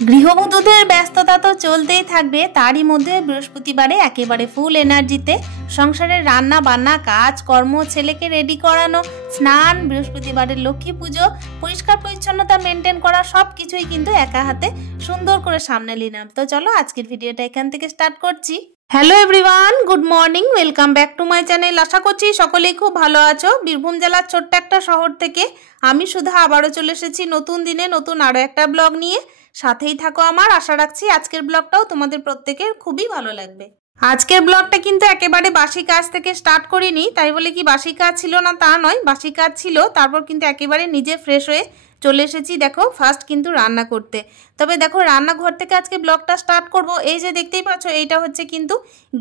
গৃহবধূদের ব্যস্ততা তো চলতেই থাকবে, তারই মধ্যে বৃহস্পতিবারে একেবারে ফুল এনার্জিতে সংসারের রান্না বান্না কাজ কর্ম, ছেলেকে রেডি করানো, স্নান, বৃহস্পতিবারের লক্ষ্মী পুজো, পরিষ্কার পরিচ্ছন্নতা মেনটেন করা, সব কিছুই কিন্তু একা হাতে সুন্দর করে সামনে নিলাম। তো চলো আজকের ভিডিওটা এখান থেকে স্টার্ট করছি। Hello everyone, good morning, welcome back to my channel. আশা করছি সকলেই খুব ভালো আছো। বীরভূম জেলার ছোট্ট একটা শহর থেকে আমি সুধা আবারও চলে এসেছি নতুন দিনে নতুন আরও একটা ব্লগ নিয়ে। সাথেই থাকো আমার, আশা রাখছি আজকের ব্লগটাও তোমাদের প্রত্যেকের খুবই ভালো লাগবে। আজকের ব্লগটা কিন্তু একেবারে বাসি কাজ থেকে স্টার্ট করিনি, তাই বলে কি বাসি কাজ ছিল না তা নয়, বাসি কাজ ছিল, তারপর কিন্তু একেবারে নিজে ফ্রেশ হয়ে চলে এসেছি দেখো ফার্স্ট কিন্তু রান্না করতে। তবে দেখো রান্নাঘর থেকে আজকে ব্লগটা স্টার্ট করব। এই যে দেখতেই পাচ্ছ, এইটা হচ্ছে কিন্তু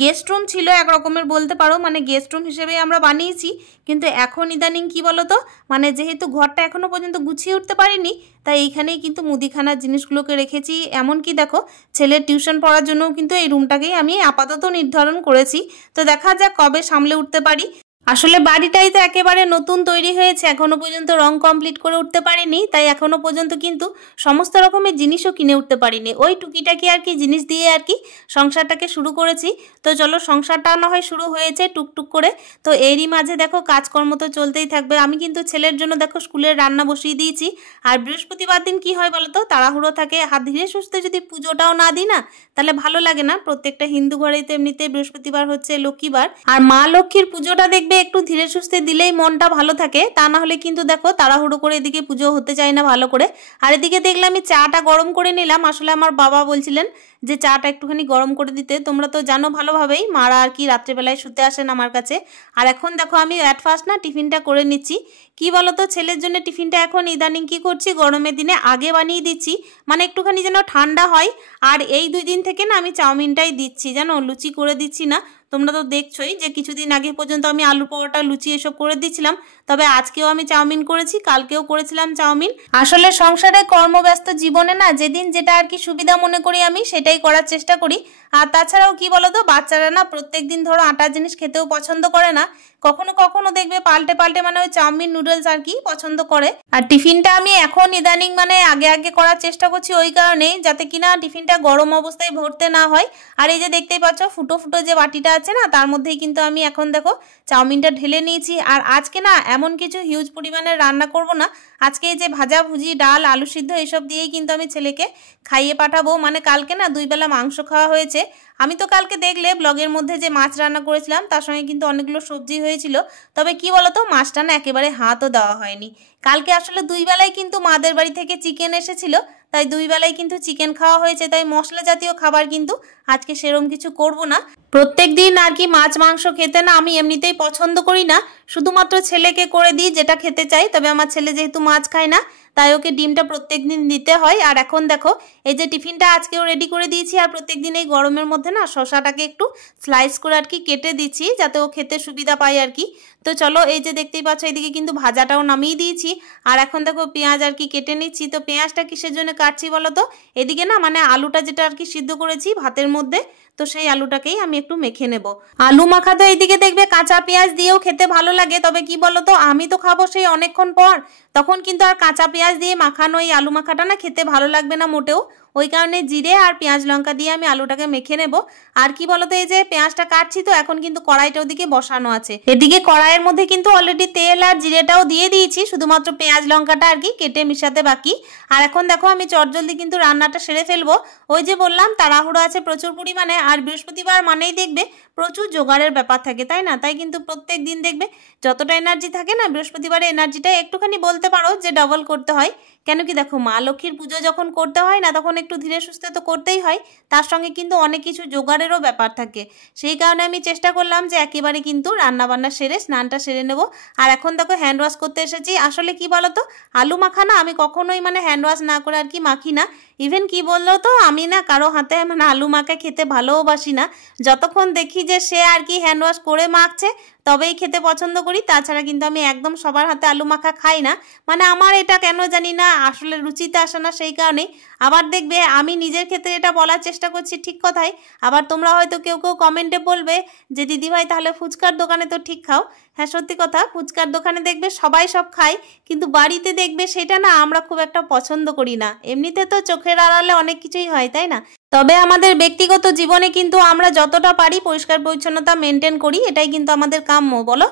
গেস্ট রুম ছিল এক রকমের বলতে পারো, মানে গেস্ট রুম হিসেবেই আমরা বানিয়েছি। কিন্তু এখন ইদানিং কি বলো তো, মানে যেহেতু ঘরটা এখনো পর্যন্ত গুছিয়ে উঠতে পারিনি, তাই এইখানেই কিন্তু মুদিখানার জিনিসগুলোকে রেখেছি। এমনকি দেখো ছেলের টিউশন পড়ার জন্যও কিন্তু এই রুমটাকেই আমি আপাতত নির্ধারণ করেছি। তো দেখা যাক কবে সামলে উঠতে পারি। আসলে বাড়িটাই তো একেবারে নতুন তৈরি হয়েছে, এখনো পর্যন্ত রং কমপ্লিট করে উঠতে পারিনি, তাই এখনো পর্যন্ত কিন্তু সমস্ত রকমের জিনিসও কিনে উঠতে পারিনি। ওই টুকিটাকি আর কি জিনিস দিয়ে আর কি সংসারটাকে শুরু করেছি। তো চলো, সংসারটা না হয় শুরু হয়েছে টুকটুক করে, তো এরই মাঝে দেখো কাজকর্ম তো চলতেই থাকবে। আমি কিন্তু ছেলের জন্য দেখো স্কুলের রান্না বসিয়ে দিয়েছি। আর বৃহস্পতিবার দিন কি হয় বলো তো, তাড়াহুড়ো থাকে, হাত ধীরে সুস্থে যদি পুজোটাও না দিই না তাহলে ভালো লাগে না। প্রত্যেকটা হিন্দু ঘরেই তো এমনিতে বৃহস্পতিবার হচ্ছে লক্ষ্মীবার, আর মা লক্ষ্মীর পুজোটা দেখবে একটু ধীরে সুস্থে দিলেই মনটা ভালো থাকে। তা না হলে কিন্তু দেখো তাড়াহুড়ো করে এদিকে পুজো হতে চায় না ভালো করে। আর এদিকে দেখলাম আমি চাটা গরম করে নিলাম। আসলে আমার বাবা বলছিলেন যে চাটা একটুখানি গরম করে দিতে। তোমরা তো জানো ভালোভাবেই, মারা আর কি রাত্রেবেলায় শুতে আসেন আমার কাছে। আর এখন দেখো আমি অ্যাট ফার্স্ট না টিফিনটা করে নিচ্ছি। কি বলতো, ছেলের জন্য টিফিনটা এখন ইদানিং কি করছি, গরমের দিনে আগে বানিয়ে দিচ্ছি, মানে একটুখানি যেন ঠান্ডা হয়। আর এই 2 দিন থেকে না আমি চাউমিনটাই দিচ্ছি, জানো, লুচি করে দিচ্ছি না। তোমরা তো দেখছোই যে কিছুদিন আগে পর্যন্ত আমি আলু পরোটা, লুচি এসব করে দিচ্ছিলাম, তবে আজকেও আমি চাউমিন করেছি, কালকেও করেছিলাম চাউমিন। আসলে সংসারে কর্মব্যস্ত জীবনে না যেদিন যেটা আর কি সুবিধা মনে করি আমি সেটাই করার চেষ্টা করি। আর তাছাড়াও কি বলতো, বাচ্চারা না প্রত্যেক দিন ধরো আটার জিনিস খেতেও পছন্দ করে না, কখনো কখনো দেখবে পাল্টে পাল্টে মানে ওই চাউমিন নুডলস আর কি পছন্দ করে। আর টিফিনটা আমি এখন ইদানিং মানে আগে আগে করার চেষ্টা করছি ওই কারণেই, যাতে কিনা টিফিনটা গরম অবস্থায় ভরতে না হয়। আর এই যে দেখতেই পাচ্ছ ফুটো ফুটো যে বাটিটা আছে না, তার মধ্যেই কিন্তু আমি এখন দেখো চাউমিনটা ঢেলে নিয়েছি। আর আজকে না এমন কিছু হিউজ পরিমাণে রান্না করব না, আজকে এই যে ভাজা ভুজি, ডাল, আলু সিদ্ধ এসব দিয়েই কিন্তু আমি ছেলেকে খাইয়ে পাঠাবো। মানে কালকে না 2 বেলা মাংস খাওয়া হয়েছে। আমি তো কালকে দেখলে ব্লগের মধ্যে যে মাছ রান্না করেছিলাম তার সঙ্গে কিন্তু অনেকগুলো সবজি হয়েছিল। তবে কি বলতো, মাছটা না একেবারে হাতও দেওয়া হয়নি। কালকে আসলে 2 বেলায় কিন্তু মাদের বাড়ি থেকে চিকেন এসেছিল, তাই 2 বেলায় কিন্তু চিকেন খাওয়া হয়েছে। তাই মশলা জাতীয় খাবার কিন্তু আজকে সেরকম কিছু করব না। প্রত্যেক দিন আর কি মাছ মাংস খেতে না আমি এমনিতেই পছন্দ করি না, শুধুমাত্র ছেলেকে করে দিই যেটা খেতে চাই। তবে আমার ছেলে যেহেতু মাছ খায় না, তাই ওকে ডিমটা প্রত্যেক দিন দিতে হয়। আর এখন দেখো এই যে টিফিনটা আজকেও রেডি করে দিয়েছি। আর প্রত্যেক দিন এই গরমের মধ্যে না শসাটাকে একটু স্লাইস করে আর কি কেটে দিচ্ছি, যাতে ও খেতে সুবিধা পায় আর কি। তো চলো, এই যে দেখতেই পাচ্ছ এদিকে কিন্তু ভাজাটাও নামিয়ে দিয়েছি। আর এখন দেখো পেঁয়াজ আর কি কেটে নিচ্ছি। তো পেঁয়াজটা কিসের জন্য কাটছি বলো তো, এদিকে না মানে আলুটা যেটা আর কি সিদ্ধ করেছি ভাতের মধ্যে, তো সেই আলুটাকেই আমি একটু মেখে নেব। আলু মাখাতে এইদিকে দেখবে কাঁচা পেঁয়াজ দিয়েও খেতে ভালো লাগে। তবে কি বলতো, আমি তো খাবো সেই অনেকক্ষণ পর, তখন কিন্তু আর কাঁচা পেঁয়াজ দিয়ে মাখানো এই আলু মাখাটা না খেতে ভালো লাগবে না মোটেও। ওই কারণে জিরে আর পেঁয়াজ লঙ্কা দিয়ে আমি আলুটাকে মেখে নেব। আর কি বলতো, এই যে পেঁয়াজটা কাটছি তো এখন কিন্তু কড়াইটা ওদিকে বসানো আছে। এদিকে কড়াইয়ের মধ্যে কিন্তু অলরেডি তেল আর জিরেটাও দিয়ে দিয়েছি, শুধুমাত্র পেঁয়াজ লঙ্কাটা আর কি কেটে মিশাতে বাকি। আর এখন দেখো আমি চটজলদি কিন্তু রান্নাটা সেরে ফেলবো। ওই যে বললাম তাড়াহুড়ো আছে প্রচুর পরিমাণে, আর বৃহস্পতিবার মানেই দেখবে প্রচুর জোগাড়ের ব্যাপার থাকে, তাই না? তাই কিন্তু প্রত্যেক দিন দেখবে যতটা এনার্জি থাকে না, বৃহস্পতিবারে এনার্জিটা একটুখানি বলতে পারো যে ডবল করতে হয়। কেন কি দেখো, মা লক্ষ্মীর পুজো যখন করতে হয় না, তখন একটু ধীরে সুস্থে তো করতেই হয়, তার সঙ্গে কিন্তু অনেক কিছু জোগাড়েরও ব্যাপার থাকে। সেই কারণে আমি চেষ্টা করলাম যে একেবারে কিন্তু রান্নাবান্না সেরে স্নানটা সেরে নেব। আর এখন দেখো হ্যান্ড ওয়াশ করতে এসেছি। আসলে কি বলতো, আলু মাখা না আমি কখনোই মানে হ্যান্ড ওয়াশ না করে আর কি মাখি না। ইভেন কি বললো তো, আমি না কারো হাতে মানে আলু মাখা খেতে ভালোবাসি না। যতক্ষণ দেখি দেখি যে সে আর কি হ্যান্ড ওয়াশ করে মাখছে তবেই খেতে পছন্দ করি, তাছাড়া কিন্তু আমি একদম সবার হাতে আলু মাখা খাই না। মানে আমার এটা কেন জানি না আসলে রুচিতে আসে না, সেই কারণেই। আবার দেখবে আমি নিজের ক্ষেত্রে এটা বলার চেষ্টা করছি ঠিক কথাই, আবার তোমরা হয়তো কেউ কেউ কমেন্টে বলবে যে দিদিভাই তাহলে ফুচকার দোকানে তো ঠিক খাও। হ্যাঁ সত্যি কথা, ফুচকার দোকানে দেখবে সবাই সব খায়, কিন্তু বাড়িতে দেখবে সেটা না আমরা খুব একটা পছন্দ করি না। এমনিতে তো চোখের আড়ালে অনেক কিছুই হয়, তাই না? তবে আমাদের ব্যক্তিগত জীবনে কিন্তু আমরা যতটা পারি পরিষ্কার পরিচ্ছন্নতা মেনটেন করি, এটাই কিন্তু আমাদের কাম্য, বলো।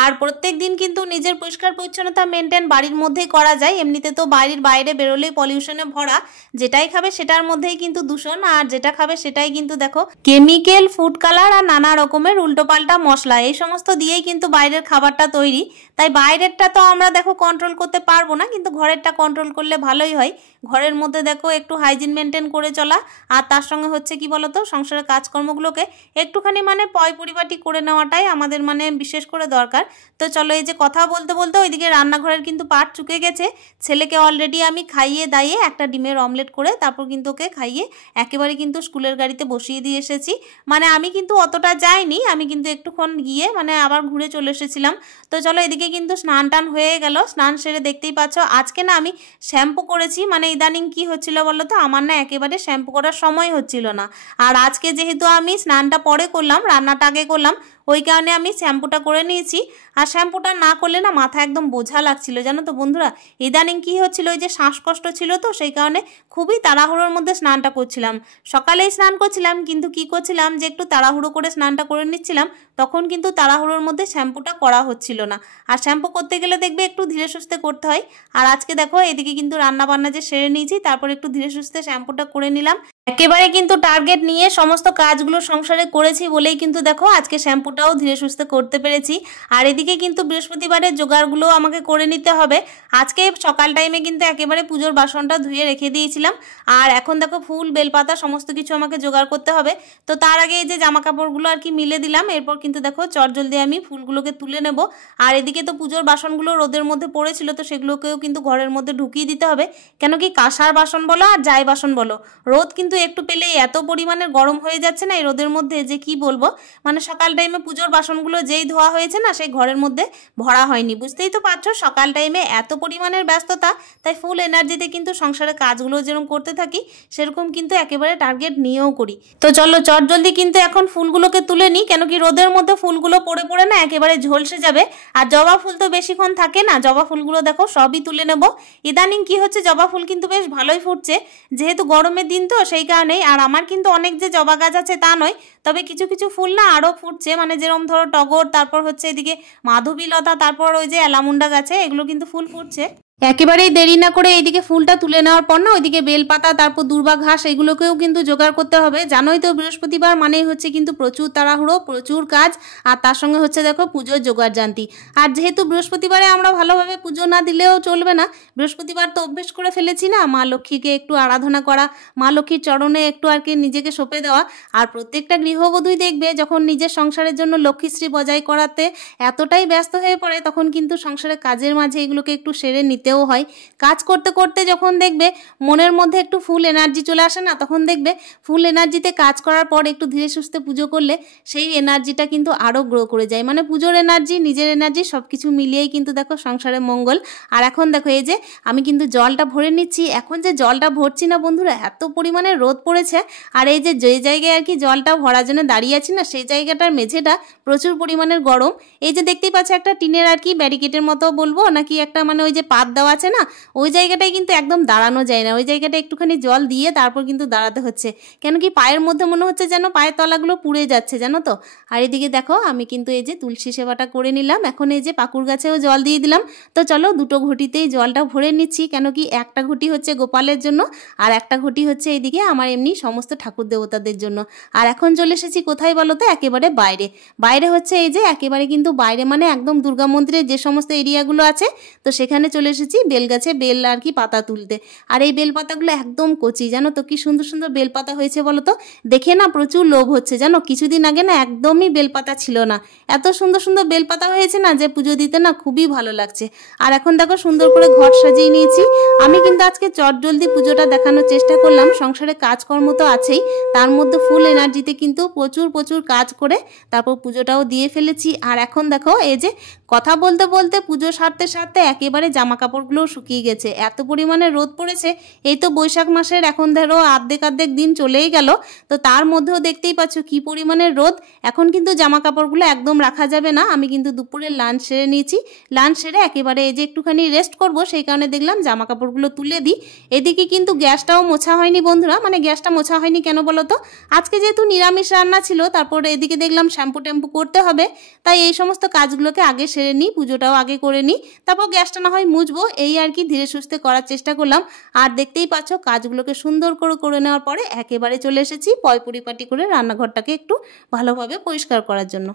আর প্রত্যেক দিন কিন্তু নিজের পরিষ্কার পরিচ্ছন্নতা মেনটেন বাড়ির মধ্যেই করা যায়। এমনিতে তো বাড়ির বাইরে বেরোলেই পলিউশনে ভরা, যেটাই খাবে সেটার মধ্যেই কিন্তু দূষণ, আর যেটা খাবে সেটাই কিন্তু দেখো কেমিক্যাল, ফুড কালার আর নানা রকমের উল্টোপাল্টা মশলা, এই সমস্ত দিয়েই কিন্তু বাইরের খাবারটা তৈরি। তাই বাইরেরটা তো আমরা দেখো কন্ট্রোল করতে পারবো না, কিন্তু ঘরেরটা কন্ট্রোল করলে ভালোই হয়। ঘরের মধ্যে দেখো একটু হাইজিন মেনটেন করে চলা, আর তার সঙ্গে হচ্ছে কি বলতো সংসারের কাজকর্মগুলোকে একটুখানি মানে পরিপাটি করে নেওয়াটাই আমাদের মানে বিশেষ করে দরকার। তো চলো, এই যে কথা বলতে বলতে ওইদিকে রান্নাঘরের কিন্তু পাট চুকে গেছে। ছেলেকে অলরেডি আমি খাইয়ে দাইয়ে একটা ডিমের অমলেট করে তারপর কিন্তু ওকে খাইয়ে একেবারে কিন্তু স্কুলের গাড়িতে বসিয়ে দিয়ে এসেছি। মানে আমি কিন্তু অতটা যাইনি, আমি কিন্তু একটুক্ষণ গিয়ে মানে আবার ঘুরে চলে এসেছিলাম। তো চলো, এদিকে কিন্তু স্নান টান হয়ে গেল। স্নান সেরে দেখতেই পাচ্ছ আজকে না আমি শ্যাম্পু করেছি। মানে ইদানিং কি হচ্ছিল বলো তো, আমার না একেবারে শ্যাম্পু করার সময় হচ্ছিল না। আর আজকে যেহেতু আমি স্নানটা পরে করলাম, রান্নাটা আগে করলাম, ওই কারণে আমি শ্যাম্পুটা করে নিয়েছি। আর শ্যাম্পুটা না করলে না মাথা একদম বোঝা লাগছিল, জানো তো বন্ধুরা। ইদানিং কি হচ্ছিল, ওই যে শ্বাসকষ্ট ছিল, তো সেই কারণে খুবই তাড়াহুড়োর মধ্যে স্নানটা করছিলাম। সকালেই স্নান করছিলাম, কিন্তু কি করছিলাম যে একটু তাড়াহুড়ো করে স্নানটা করে নিচ্ছিলাম, তখন কিন্তু তাড়াহুড়োর মধ্যে শ্যাম্পুটা করা হচ্ছিল না। আর শ্যাম্পু করতে গেলে দেখবে একটু ধীরে সুস্থে করতে হয়। আর আজকে দেখো এদিকে কিন্তু রান্না বান্না যে সেরে নিয়েছি, তারপর একটু ধীরে সুস্থে শ্যাম্পুটা করে নিলাম। একেবারে কিন্তু টার্গেট নিয়ে সমস্ত কাজগুলো সংসারে করেছি বলেই কিন্তু দেখো আজকে শ্যাম্পুটাও ধীরে সুস্থে করতে পেরেছি। আর এদিকে কিন্তু বৃহস্পতিবারের জোগাড়গুলো আমাকে করে নিতে হবে। আজকে সকাল টাইমে কিন্তু একেবারে পুজোর বাসনটা ধুয়ে রেখে দিয়েছিলাম। আর এখন দেখো ফুল, বেলপাতা সমস্ত কিছু আমাকে জোগাড় করতে হবে। তো তার আগে এই যে জামা কাপড়গুলো আর কি মিলে দিলাম, এরপর কিন্তু দেখো চটজলদি আমি ফুলগুলোকে তুলে নেব। আর এদিকে তো পুজোর বাসনগুলো রোদের মধ্যে পড়েছিল, তো সেগুলোকেও কিন্তু ঘরের মধ্যে ঢুকিয়ে দিতে হবে। কেন কি কাঁসার বাসন বলো আর যাই বাসন বলো, রোদ কিন্তু একটু পেলে এত পরিমাণে গরম হয়ে যাচ্ছে না এই রোদের মধ্যে, যে কি বলবো। মানে সকাল টাইমে পুজোর বাসনগুলো যেই ধোয়া হয়েছে না, সেই ঘরের মধ্যে ভরা হয়নি। বুঝতেই তো পারছো সকাল টাইমে এত পরিমাণের ব্যস্ততা, তাই ফুল এনার্জিতে কিন্তু সংসারের কাজগুলো যেরকম করতে থাকি সেরকম কিন্তু একেবারে টার্গেট নিয়েও করি। তো চলো চটজলদি কিন্তু এখন ফুলগুলোকে তুলে নিই, কেন কি রোদের মধ্যে ফুলগুলো পড়ে পড়ে না একেবারে ঝলসে যাবে। আর জবা ফুল তো বেশিক্ষণ থাকে না, জবা ফুলগুলো দেখো সবই তুলে নেব। ইদানিং কি হচ্ছে, জবা ফুল কিন্তু বেশ ভালোই ফুটছে, যেহেতু গরমের দিন তো সেই কারণেই। আর আমার কিন্তু অনেক যে জবা গাছ আছে তা নয়, তবে কিছু কিছু ফুল না আরও ফুটছে। মানে যেরকম ধরো টগর, তারপর হচ্ছে এদিকে মাধবীলতা, তারপর ওই যে অ্যালামুন্ডা গাছে, এগুলো কিন্তু ফুল ফুটছে। একেবারেই দেরি না করে এইদিকে ফুলটা তুলে নেওয়ার পর না ওইদিকে বেলপাতা, তারপর দূর্বা ঘাস, এগুলোকেও কিন্তু জোগাড় করতে হবে। জানোই তো বৃহস্পতিবার মানেই হচ্ছে কিন্তু প্রচুর তাড়াহুড়ো, প্রচুর কাজ, আর তার সঙ্গে হচ্ছে দেখো পুজোর জোগাড় জানতি। আর যেহেতু বৃহস্পতিবারে আমরা ভালোভাবে পুজো না দিলেও চলবে না, বৃহস্পতিবার তো অভ্যেস করে ফেলেছি না মা লক্ষ্মীকে একটু আরাধনা করা, মা লক্ষ্মীর চরণে একটু আর কি নিজেকে সঁপে দেওয়া। আর প্রত্যেকটা গৃহবধূই দেখবে যখন নিজের সংসারের জন্য লক্ষ্মীশ্রী বজায় করাতে এতটাই ব্যস্ত হয়ে পড়ে, তখন কিন্তু সংসারের কাজের মাঝে এগুলোকে একটু সেরে নিতেও হয়। কাজ করতে করতে যখন দেখবে মনের মধ্যে একটু ফুল এনার্জি চলে আসে না, তখন দেখবে ফুল এনার্জিতে কাজ করার পর একটু ধীরে সুস্থে পুজো করলে সেই এনার্জিটা কিন্তু আরও গ্রো করে যায়। মানে পুজোর এনার্জি, নিজের এনার্জি সব কিছু মিলিয়েই কিন্তু দেখো সংসারে মঙ্গল। আর এখন দেখো এই যে আমি কিন্তু জলটা ভরে নিচ্ছি। এখন যে জলটা ভরছি না বন্ধুরা, এত পরিমাণে রোদ পড়েছে, আর এই যে জায়গায় আর কি জলটা ভরার জন্য দাঁড়িয়ে আছি না, সেই জায়গাটার মেঝেটা প্রচুর পরিমাণের গরম। এই যে দেখতেই পাচ্ছি একটা টিনের আর কি ব্যারিকেডের মতো বলবো নাকি, একটা মানে ওই যে পাত দেওয়া আছে না, ওই জায়গাটায় কিন্তু একদম দাঁড়ানো যায় না। ওই জায়গাটা একটুখানি জল দিয়ে তারপর কিন্তু দাঁড়াতে হচ্ছে, কেন কি পায়ের মধ্যে মনে হচ্ছে যেন পায়ের তলাগুলো পুড়ে যাচ্ছে, জানো তো। আর এদিকে দেখো আমি কিন্তু এই যে তুলসী সেবাটা করে নিলাম। এখন এই যে পাকুর গাছেও জল দিয়ে দিলাম। তো চলো দুটো ঘটিতেই জলটা ভরে নিচ্ছি, কেন কি একটা ঘটি হচ্ছে গোপালের জন্য, আর একটা ঘটি হচ্ছে এইদিকে আমার এমনি সমস্ত ঠাকুর দেবতাদের জন্য। আর এখন চলে এসেছি কোথায় বলো তো, একেবারে বাইরে। বাইরে হচ্ছে এই যে একেবারে কিন্তু বাইরে মানে একদম দুর্গা মন্দিরের যে সমস্ত এরিয়াগুলো আছে, তো সেখানে চলে এসেছি এসেছি বেলগাছে বেল আর কি পাতা তুলতে। আর এই বেলপাতাগুলো একদম কচি, জানো তো কি সুন্দর সুন্দর বেলপাতা হয়েছে বলো তো। দেখে না প্রচুর লোভ হচ্ছে, জানো কিছুদিন আগে না একদমই বেলপাতা ছিল না, এত সুন্দর সুন্দর বেলপাতা হয়েছে না যে পুজো দিতে না খুবই ভালো লাগছে। আর এখন দেখো সুন্দর করে ঘর সাজিয়ে নিয়েছি। আমি কিন্তু আজকে চটজলদি পুজোটা দেখানোর চেষ্টা করলাম। সংসারে কাজকর্ম তো আছেই, তার মধ্যে ফুল এনার্জিতে কিন্তু প্রচুর প্রচুর কাজ করে তারপর পুজোটাও দিয়ে ফেলেছি। আর এখন দেখো এই যে কথা বলতে বলতে পুজো সারতে সারতে একেবারে জামা কাপড়গুলোও শুকিয়ে গেছে, এত পরিমাণে রোদ পড়েছে। এই তো বৈশাখ মাসের এখন ধরো অর্ধেক দিন চলেই গেল, তো তার মধ্যেও দেখতেই পাচ্ছ কি পরিমাণে রোদ। এখন কিন্তু জামা কাপড়গুলো একদম রাখা যাবে না। আমি কিন্তু দুপুরে লাঞ্চ সেরে নিয়েছি, লাঞ্চ সেরে একেবারে এই যে একটুখানি রেস্ট করব, সেই কারণে দেখলাম জামা কাপড়গুলো তুলে দিই। এদিকে কিন্তু গ্যাসটাও মোছা হয়নি বন্ধুরা, মানে গ্যাসটা মোছা হয়নি কেন বলো তো, আজকে যেহেতু নিরামিষ রান্না ছিল, তারপর এদিকে দেখলাম শ্যাম্পু ট্যাম্পু করতে হবে, তাই এই সমস্ত কাজগুলোকে আগে সেরে নিই, পুজোটাও আগে করে নিই, তারপর গ্যাসটা না হয় মুছবো, এই আর কি ধীরে সুস্থে করার চেষ্টা করলাম। আর দেখতেই পাচ্ছ কাজগুলোকে সুন্দর করে নেওয়ার পরে একেবারে চলে এসেছি পরিপাটি করে রান্নাঘরটাকে একটু ভালোভাবে পরিষ্কার করার জন্য।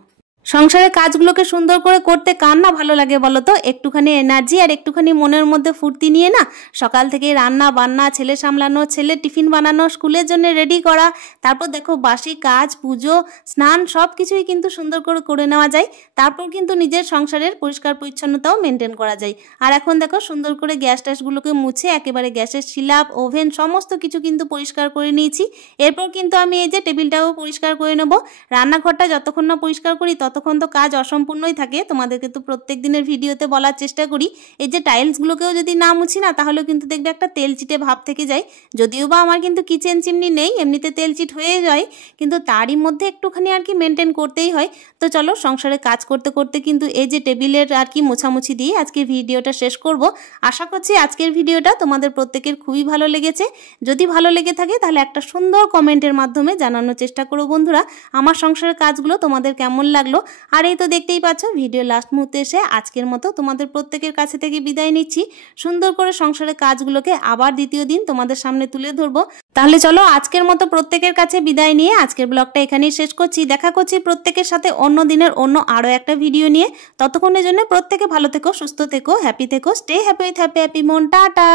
সংসারের কাজগুলোকে সুন্দর করে করতে কার না ভালো লাগে বলো তো, একটুখানি এনার্জি আর একটুখানি মনের মধ্যে ফুর্তি নিয়ে না সকাল থেকে রান্না বান্না, ছেলে সামলানো, ছেলে টিফিন বানানো, স্কুলের জন্য রেডি করা, তারপর দেখো বাসি কাজ, পুজো, স্নান সব কিছুই কিন্তু সুন্দর করে নেওয়া যায়। তারপর কিন্তু নিজের সংসারের পরিষ্কার পরিচ্ছন্নতাও মেনটেন করা যায়। আর এখন দেখো সুন্দর করে গ্যাস ট্যাসগুলোকে মুছে একেবারে গ্যাসের শিলাপ, ওভেন সমস্ত কিছু কিন্তু পরিষ্কার করে নিয়েছি। এরপর কিন্তু আমি এই যে টেবিলটাও পরিষ্কার করে নেবো। রান্নাঘরটা যতক্ষণ না পরিষ্কার করি ততক্ষণ তো কাজ অসম্পূর্ণই থাকে, তোমাদেরকে তো প্রত্যেক দিনের ভিডিওতে বলার চেষ্টা করি। এই যে টাইলসগুলোকেও যদি না মুছি না তাহলেও কিন্তু দেখবে একটা তেল চিটে ভাব থেকে যায়। যদিও বা আমার কিন্তু কিচেন চিমনি নেই, এমনিতে তেল চিট হয়ে যায়, কিন্তু তারই মধ্যে একটুখানি আর কি মেনটেন করতেই হয়। তো চলো সংসারে কাজ করতে করতে কিন্তু এই যে টেবিলের আর কি মোছামুছি দিয়ে আজকে ভিডিওটা শেষ করব। আশা করছি আজকের ভিডিওটা তোমাদের প্রত্যেকের খুবই ভালো লেগেছে। যদি ভালো লেগে থাকে তাহলে একটা সুন্দর কমেন্টের মাধ্যমে জানানোর চেষ্টা করো বন্ধুরা আমার সংসারের কাজগুলো তোমাদের কেমন লাগলো। আর এই তো দেখতেই পাচ্ছ ভিডিও লাস্ট মুহূর্তে এসে আজকের মতো তোমাদের প্রত্যেকের কাছে থেকে বিদায় নিচ্ছি। সুন্দর করে সংসারের কাজগুলোকে আবার দ্বিতীয় দিন তোমাদের সামনে তুলে ধরবো। তাহলে চলো আজকের মতো প্রত্যেকের কাছে বিদায় নিয়ে আজকের ব্লগটা এখানেই শেষ করছি। দেখা করছি প্রত্যেকের সাথে অন্য দিনের অন্য আরও একটা ভিডিও নিয়ে। ততক্ষণের জন্য প্রত্যেকে ভালো থেকো, সুস্থ থেকো, হ্যাপি থেকো, স্টে হ্যাপি উইথ হ্যাপি মন, টাটা।